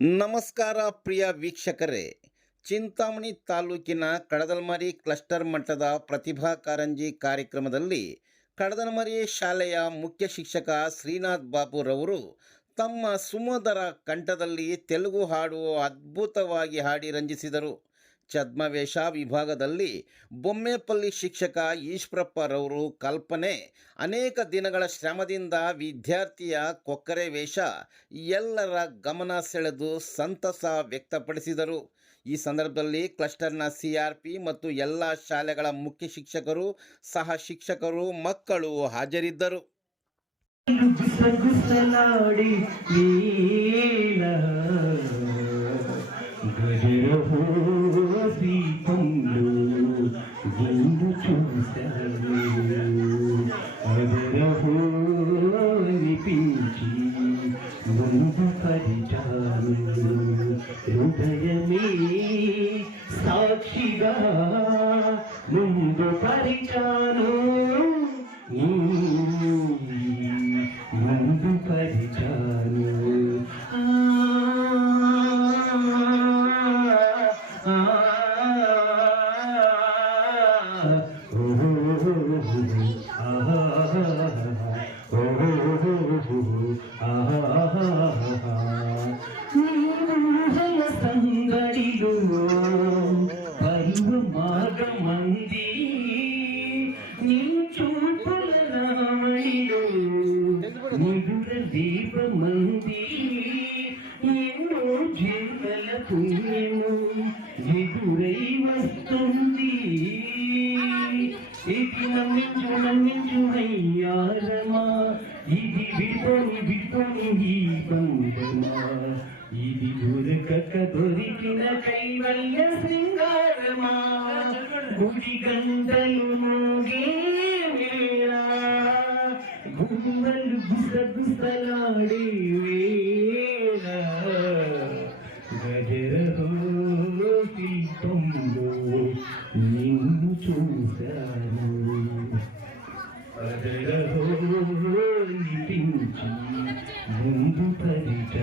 ನಮಸ್ಕಾರ ಪ್ರಿಯ ವೀಕ್ಷಕರೇ. ಚಿಂತಾಮಣಿ ತಾಲೂಕಿನ ಕಡದಲ್ಮರಿ ಕ್ಲಸ್ಟರ್ ಮಟ್ಟದ ಪ್ರತಿಭಾ ಕಾರಂಜಿ ಕಾರ್ಯಕ್ರಮದಲ್ಲಿ ಕಡದಲ್ಮರಿ ಶಾಲೆಯ ಮುಖ್ಯ ಶಿಕ್ಷಕ ಶ್ರೀನಾಥ್ ಬಾಬುರವರು ತಮ್ಮ ಸುಮಧುರ ಕಂಠದಲ್ಲಿ ತೆಲುಗು ಹಾಡು ಅದ್ಭುತವಾಗಿ ಹಾಡಿ ರಂಜಿಸಿದರು. ಛದ್ಮವೇಷ ವಿಭಾಗದಲ್ಲಿ ಬೊಮ್ಮೆಪಲ್ಲಿ ಶಿಕ್ಷಕ ಈಶ್ವರಪ್ಪರವರು ಕಲ್ಪನೆ, ಅನೇಕ ದಿನಗಳ ಶ್ರಮದಿಂದ ವಿದ್ಯಾರ್ಥಿಯ ಕೊಕ್ಕರೆ ವೇಷ ಎಲ್ಲರ ಗಮನ ಸೆಳೆದು ಸಂತಸ ವ್ಯಕ್ತಪಡಿಸಿದರು. ಈ ಸಂದರ್ಭದಲ್ಲಿ ಕ್ಲಸ್ಟರ್ನ ಸಿ ಆರ್ ಪಿ ಮತ್ತು ಎಲ್ಲ ಶಾಲೆಗಳ ಮುಖ್ಯ ಶಿಕ್ಷಕರು ಸಹ ಶಿಕ್ಷಕರು, ಮಕ್ಕಳು ಹಾಜರಿದ್ದರು. దీపంలో గుండు చూశాను అదరహో అనిపించి ముందు హృదయమే సాక్షిగా ముందు పరిచాను సందడిలో పరువ మార్గమంది నీ చూపుల రామణిలో నిదుర దీపమంది ఎన్నో జీవల పుణ్యము నమ్మించు ఇది విడుతోని విడుతోని ఈ బంధమా ఇది దొరకక దొరికిన కైవల్య శృంగారమా గుడి గంటలు మోగే వేళ గుస గుసలాడే వేళ గజరహో నిన్ను చూశాను. పదలో ముందు పరిట